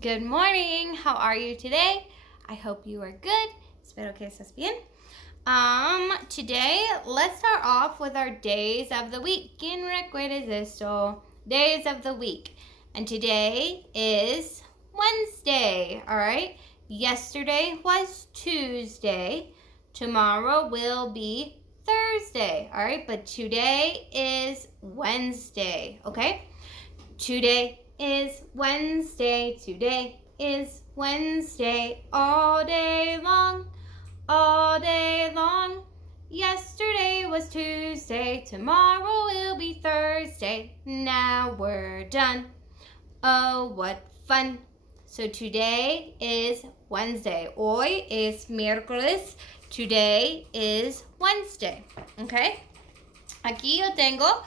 Good morning. How are you today? I hope you are good. Espero que estés bien. Today, let's start off with our days of the week. ¿Quién recuerda esto? Days of the week. And today is Wednesday, all right? Yesterday was Tuesday. Tomorrow will be Thursday, all right? But today is Wednesday, okay? Today is Wednesday. Today is Wednesday. All day long. All day long. Yesterday was Tuesday. Tomorrow will be Thursday. Now we're done. Oh, what fun. So today is Wednesday. Hoy es miércoles. Today is Wednesday. Okay? Aquí yo tengo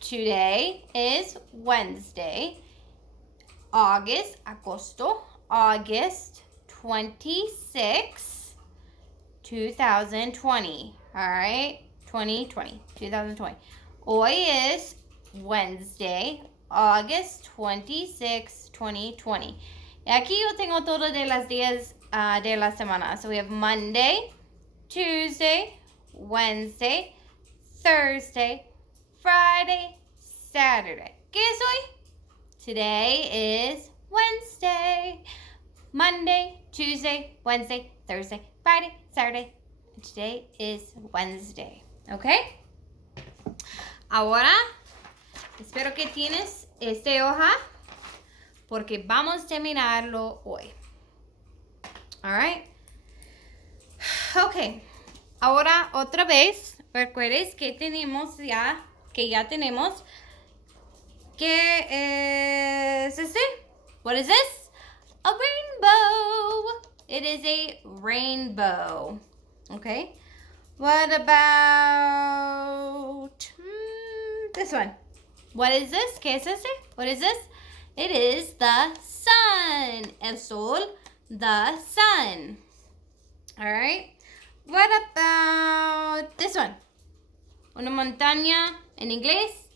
today is Wednesday, Agosto, August 26, 2020. All right, 2020. Hoy es Wednesday, August 26, 2020. Y aquí yo tengo todos de las días de la semana. So we have Monday, Tuesday, Wednesday, Thursday, Friday, Saturday. ¿Qué es hoy? Today is Wednesday. Monday, Tuesday, Wednesday, Thursday, Friday, Saturday. Today is Wednesday. ¿Ok? Ahora, espero que tienes esta hoja porque vamos a terminarlo hoy. Alright? Ok. Ahora, otra vez, recuerdes que ya tenemos ¿qué es este? What is this? A rainbow. It is a rainbow. Okay. What about this one? What is this? ¿Qué es este? What is this? It is the sun. El sol, the sun. All right. What about this one? Una montaña en inglés.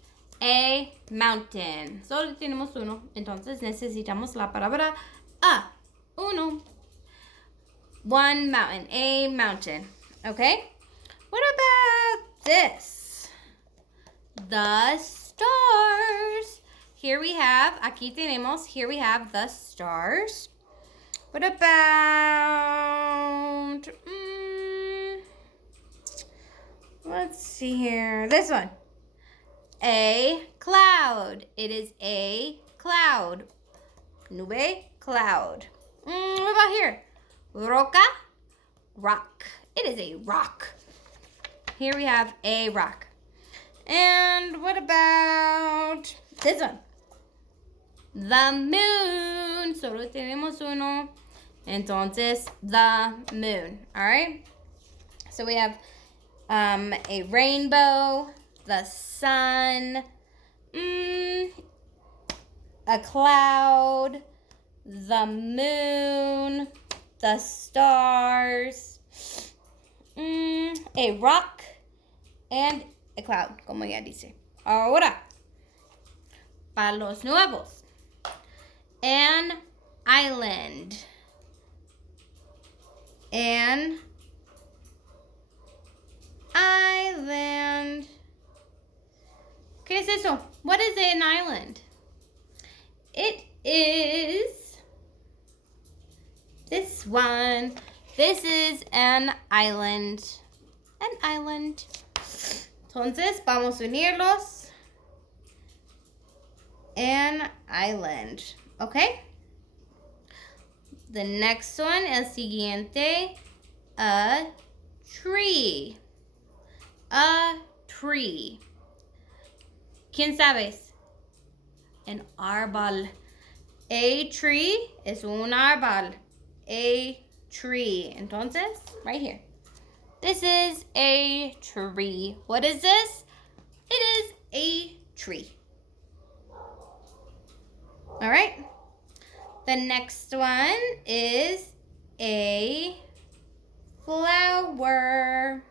A mountain. Solo tenemos uno. Entonces necesitamos la palabra a. Uno. One mountain. A mountain. Okay? What about this? The stars. Here we have the stars. What about... let's see here. This one. A cloud. It is a cloud. Nube, cloud. What about here? Roca, rock. It is a rock. Here we have a rock. And what about this one? The moon. Solo tenemos uno. Entonces, the moon. All right? So we have a rainbow, the sun, a cloud, the moon, the stars, a rock, and a cloud, como ya dice. Ahora, para los nuevos, an island, an island. ¿Qué es eso? What is an island? It is this one. This is an island. An island. Entonces, vamos a unirlos. An island. Okay? The next one, el siguiente, a tree. A tree. ¿Quién sabes? An árbol. A tree es un árbol. A tree. Entonces, right here. This is a tree. What is this? It is a tree. All right. The next one is a flower.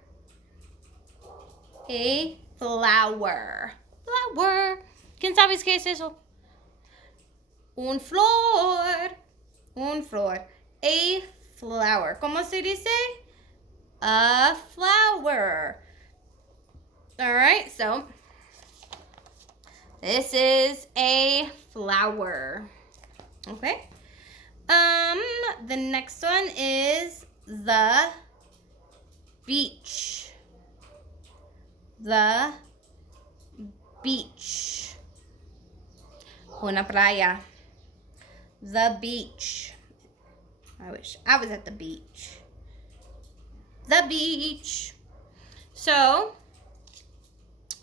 A flower. Flower. ¿Quién sabe qué es eso? Un flor. Un flor. A flower. ¿Cómo se dice? A flower. All right, so this is a flower. Okay. The next one is the beach. The beach. Una playa. The beach. I wish I was at the beach. The beach. So,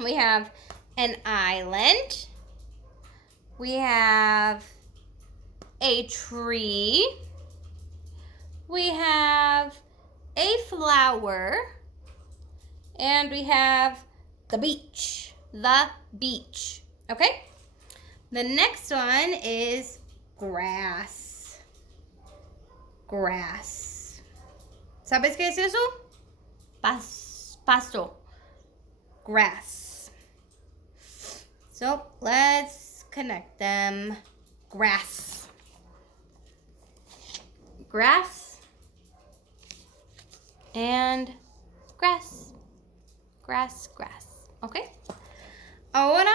we have an island. We have a tree. We have a flower. And we have the beach. The beach. Okay? The next one is grass. Grass. ¿Sabes qué es eso? Pasto. Grass. So let's connect them. Grass. Grass. And grass. Grass, grass. Okay? Ahora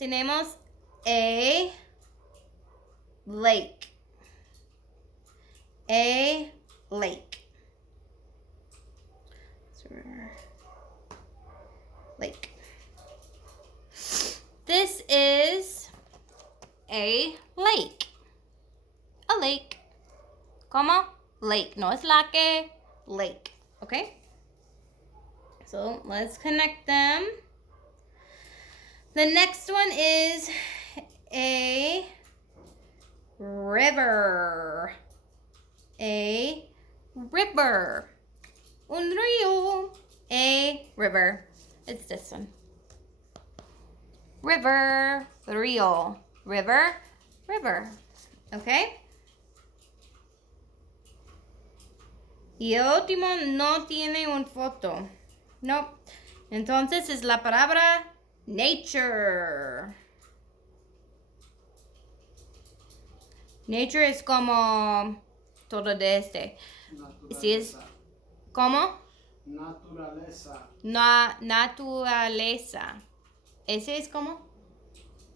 tenemos a lake. A lake. Lake. This is a lake. A lake. ¿Cómo? Lake. No es laque. Lake. Okay? So let's connect them. The next one is a river. A river. Un río. A river. It's this one. River. Río. River. River. Okay? Y el último no tiene una foto. No. Entonces es la palabra nature. Nature es como todo de este. Si es ¿cómo? Naturaleza. Naturaleza. ¿Ese es como?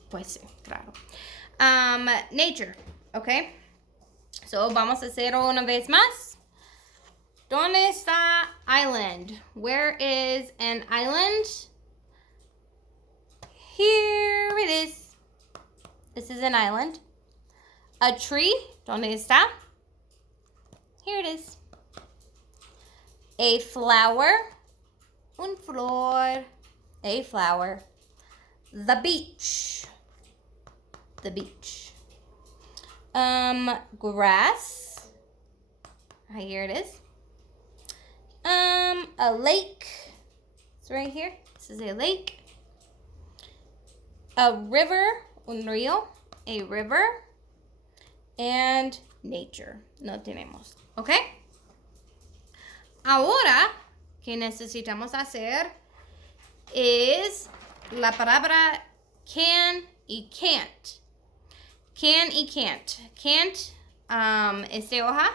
Pues sí, claro. Nature, okay? So vamos a hacerlo una vez más. ¿Dónde está island? Where is an island? Here it is. This is an island. A tree. ¿Dónde está? Here it is. A flower. Un flor. A flower. The beach. The beach. Grass. Here it is. A lake. It's right here. This is a lake. A river. Un río. A river. And nature. No tenemos. ¿Ok? Ahora, que necesitamos hacer es la palabra can y can't. Can y can't. Can't es de hoja.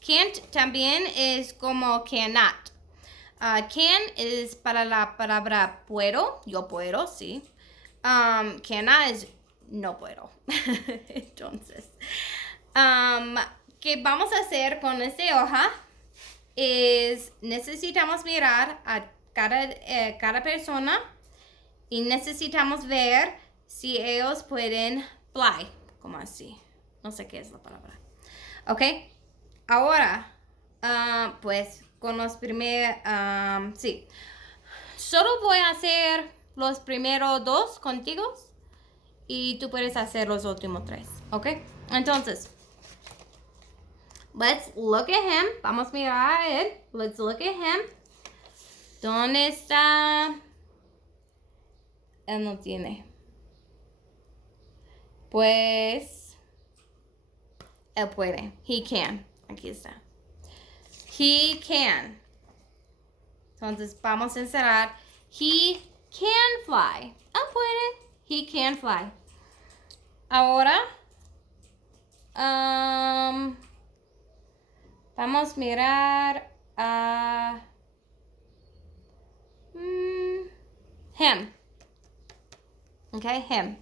Can't también es como cannot. Can es para la palabra puedo. Yo puedo, sí. Cannot es no puedo. Entonces, ¿qué vamos a hacer con esta hoja? Es necesitamos mirar a cada persona y necesitamos ver si ellos pueden fly, como así. No sé qué es la palabra. ¿Ok? Ahora, pues con los primeros, sí. Solo voy a hacer los primeros dos contigo y tú puedes hacer los últimos tres. ¿Ok? Entonces, let's look at him. Vamos a mirar a él. Let's look at him. ¿Dónde está? Él no tiene. Pues, él puede. He can. Aquí está. He can. Entonces, vamos a encerrar. He can fly. Él puede. He can fly. Ahora, Vamos a mirar a him. Okay, him.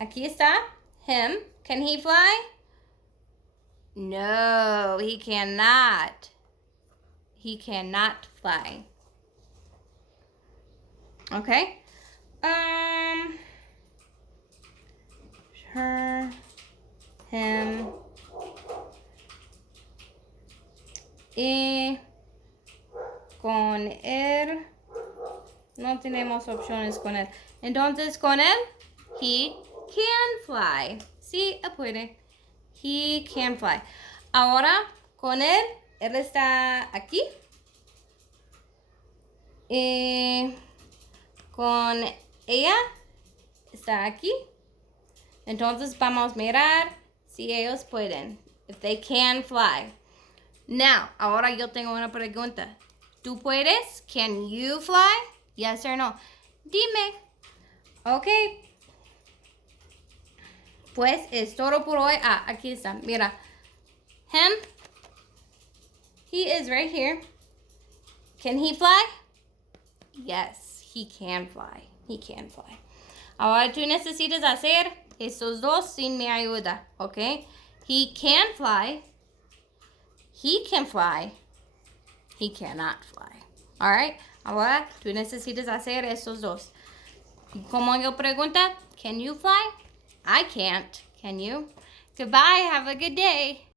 Aquí está. Him. Can he fly? No, he cannot. He cannot fly. Okay. Her, him, y con él. No tenemos opciones con él. Entonces, con él, he can fly. Sí, puede. He can fly. Ahora, con él está aquí. Y con ella está aquí. Entonces, vamos a mirar si ellos pueden. If they can fly. Now, ahora yo tengo una pregunta. ¿Tú puedes? Can you fly? Yes or no? Dime. Ok. Pues es todo por hoy. Aquí está. Mira. Him. He is right here. Can he fly? Yes, he can fly. He can fly. Ahora tú necesitas hacer estos dos sin mi ayuda. Ok. He can fly. He can fly. He cannot fly. Alright. Ahora tú necesitas hacer estos dos. Como yo pregunta, can you fly? I can't. Can you? Goodbye. Have a good day.